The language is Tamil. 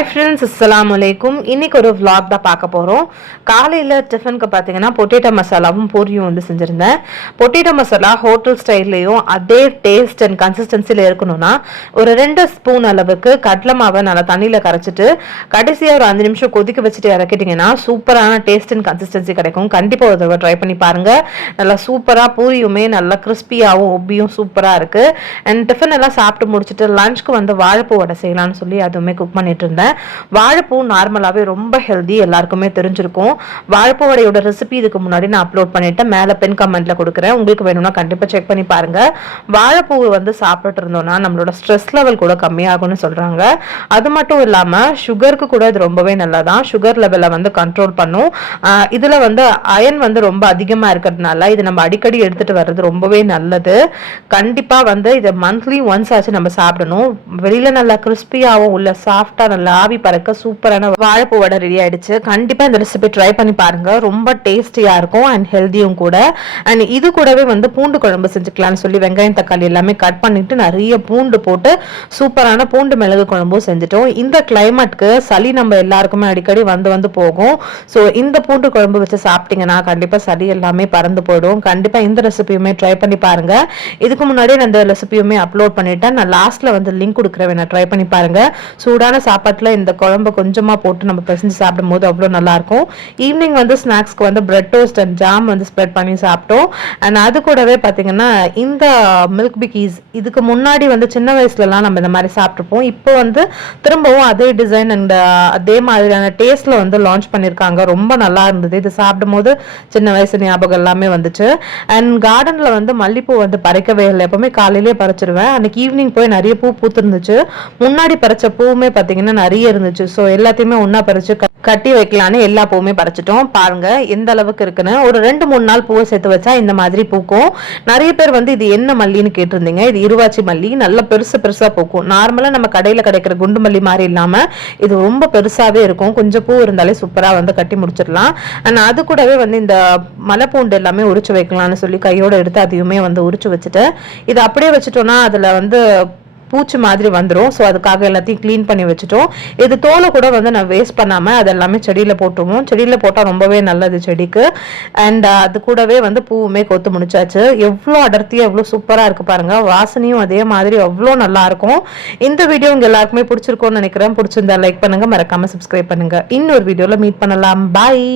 ஹாய் ஃப்ரெண்ட்ஸ், அஸ்ஸலாமு அலைக்கும். இன்னைக்கு ஒரு vlog தான் பார்க்க போகிறோம். காலையில் டிஃபனுக்கு பார்த்தீங்கன்னா பொட்டேட்டோ மசாலாவும் பூரியும் வந்து செஞ்சுருந்தேன். பொட்டேட்டோ மசாலா ஹோட்டல் ஸ்டைல்லையும் அதே டேஸ்ட் அண்ட் கன்சிஸ்டன்சியில் இருக்கணும்னா ஒரு 2 ஸ்பூன் அளவுக்கு கடலை மாவை நல்லா தண்ணியில் கரைச்சிட்டு கடைசியாக ஒரு 5 நிமிஷம் கொதிக்க வச்சுட்டு இறக்கிட்டிங்கன்னா சூப்பரான டேஸ்ட் அண்ட் கன்சிஸ்டன்சி கிடைக்கும். கண்டிப்பாக ஒரு தடவை ட்ரை பண்ணி பாருங்கள். நல்லா சூப்பராக பூரியுமே நல்லா கிறிஸ்பியாகவும் ஒப்பியும் சூப்பராக இருக்குது. அண்ட் டிஃபன் எல்லாம் சாப்பிட்டு முடிச்சுட்டு லஞ்சுக்கு வந்து வாழைப்பூ வடை செய்யலாம்னு சொல்லி அதுவுமே குக் பண்ணிட்டு இருந்தேன். வாழைப்பூ நார்மலாவே ரொம்ப ஹெல்தி, எல்லாருக்குமே தெரிஞ்சிருக்கும். வாழைப்பூ வடையோட ரெசிபி இதுக்கு முன்னாடி நான் அப்லோட் பண்ணிட்டேன், மேல பின் கமெண்ட்ல கொடுக்குறேன். உங்களுக்கு வேணும்னா கண்டிப்பா செக் பண்ணி பாருங்க. வாழைப்பூ வந்து சாப்பிட்டு இருந்தோம்னா நம்மளோட ஸ்ட்ரெஸ் லெவல் கூட கம்மியாகும்னு சொல்றாங்க. அது மட்டும் இல்லாம சுகருக்கு கூட இது ரொம்பவே நல்லதான். சுகர் லெவலை வந்து கண்ட்ரோல் பண்ணும். இதுல வந்து அயன் வந்து ரொம்ப அதிகமா இருக்கிறதுனால இது நம்ம அடிக்கடி எடுத்துட்டு வர்றது ரொம்பவே நல்லது. கண்டிப்பா வந்து இதை மந்த்லி ஒன்ஸ் ஆச்சு நம்ம சாப்பிடணும். வெளியில நல்லா கிறிஸ்பியாவும் உள்ள சாஃப்டா நல்லா ஆவி பறக்க சூப்பரான வாழைப்பூ வடை ரெடி ஆயிடுச்சு. கண்டிப்பா இந்த ரெசிபி ட்ரை பண்ணி பாருங்க. ரொம்ப டேஸ்டியா இருக்கும் அண்ட் ஹெல்தியும் கூட. அண்ட் இது கூடவே வந்து பூண்டு குழம்பு செஞ்சுக்கலாம்னு சொல்லி வெங்காயம் தக்காளி எல்லாமே கட் பண்ணிட்டு நிறைய பூண்டு போட்டு சூப்பரான பூண்டு மிளகு குழம்பும் செஞ்சுட்டோம். இந்த கிளைமேட்க்கு சளி நம்ம எல்லாருக்குமே அடிக்கடி வந்து போகும். ஸோ இந்த பூண்டு குழம்பு வச்சு சாப்பிட்டீங்கன்னா கண்டிப்பா சளி எல்லாமே பறந்து போயிடும். கண்டிப்பா இந்த ரெசிபியுமே ட்ரை பண்ணி பாருங்க. இதுக்கு முன்னாடியே நான் இந்த ரெசிபியுமே அப்லோட் பண்ணிட்டேன். நான் லாஸ்ட்ல வந்து லிங்க் கொடுக்குறேன், ட்ரை பண்ணி பாருங்க. சூடான சாப்பாட்டுல இந்த குழம்பு கொஞ்சமா போட்டு நம்ம பிசைஞ்சு சாப்பிடும் போது அவ்வளோ நல்லா இருக்கும். ஈவினிங் வந்து ஸ்நாக்ஸ்க்கு வந்து பிரெட் டோஸ்ட் அண்ட் ஜாம் வந்து ஸ்ப்ரெட் பண்ணி சாப்பிட்டோம். அண்ட் அது கூடவே பார்த்தீங்கன்னா இந்த மில்க் பிக்கீஸ் இதுக்கு முன்னாடி வந்து சின்ன வயசுலலாம் நம்ம இந்த மாதிரி சாப்பிட்ருப்போம். இப்போ வந்து திரும்பவும் அதே டிசைன் அண்ட் அதே மாதிரியான டேஸ்ட்ல வந்து லான்ச் பண்ணியிருக்காங்க. ரொம்ப நல்லா இருந்தது. இது சாப்பிடும் போது சின்ன வயசு ஞாபகம் எல்லாமே வந்துச்சு. அண்ட் கார்டன்ல வந்து மல்லிப்பூ வந்து பறிக்கவே இல்லை. எப்பவுமே காலையிலேயே பறிச்சிருவேன். அன்னைக்கு ஈவினிங் போய் நிறைய பூ பூத்துருந்துச்சு. முன்னாடி பறிச்ச பூவுமே பார்த்தீங்கன்னா நிறைய இருந்துச்சு. ஸோ எல்லாத்தையுமே ஒன்னா பறிச்சு கட்டி வைக்கலான்னு எல்லா பூவுமே பறிச்சிட்டோம். பாருங்க எந்த அளவுக்கு இருக்குன்னு. ஒரு 2-3 நாள் பூவை சேர்த்து வச்சா இந்த மாதிரி பூக்கும். நிறைய பேர் வந்து இது என்ன மல்லின்னு கேட்டிருந்தீங்க. இது இருவாச்சி மல்லி. நல்லா பெருசா பூக்கும். நார்மலா நம்ம கடையில கிடைக்கிற குண்டு மல்லி மாதிரி இல்லாம இது ரொம்ப பெருசாவே இருக்கும். கொஞ்சம் பூ இருந்தாலே சூப்பரா வந்து கட்டி முடிச்சிடலாம். அண்ட் அது கூடவே வந்து இந்த மலைப்பூண்டு எல்லாமே உரிச்சு வைக்கலாம்னு சொல்லி கையோட எடுத்து அதையுமே வந்து உரிச்சு வச்சுட்டு இது அப்படியே வச்சுட்டோம்னா அதுல வந்து பூச்சி மாதிரி வந்துடும். ஸோ அதுக்காக எல்லாத்தையும் க்ளீன் பண்ணி வச்சுட்டோம். இது தோலை கூட வந்து நான் வேஸ்ட் பண்ணாமல் அது எல்லாமே செடியில் போட்டுருவோம். செடியில் போட்டால் ரொம்பவே நல்லது செடிக்கு. அண்ட் அது கூடவே வந்து பூவுமே கொத்து முடிச்சாச்சு. எவ்வளோ அடர்த்தியாக எவ்வளோ சூப்பராக இருக்குது பாருங்கள். வாசனையும் அதே மாதிரி அவ்வளோ நல்லா இருக்கும். இந்த வீடியோ உங்கள் எல்லாருக்குமே பிடிச்சிருக்கும்னு நினைக்கிறேன். பிடிச்சிருந்தா லைக் பண்ணுங்கள், மறக்காமல் சப்ஸ்கிரைப் பண்ணுங்கள். இன்னொரு வீடியோவில் மீட் பண்ணலாம். பாய்.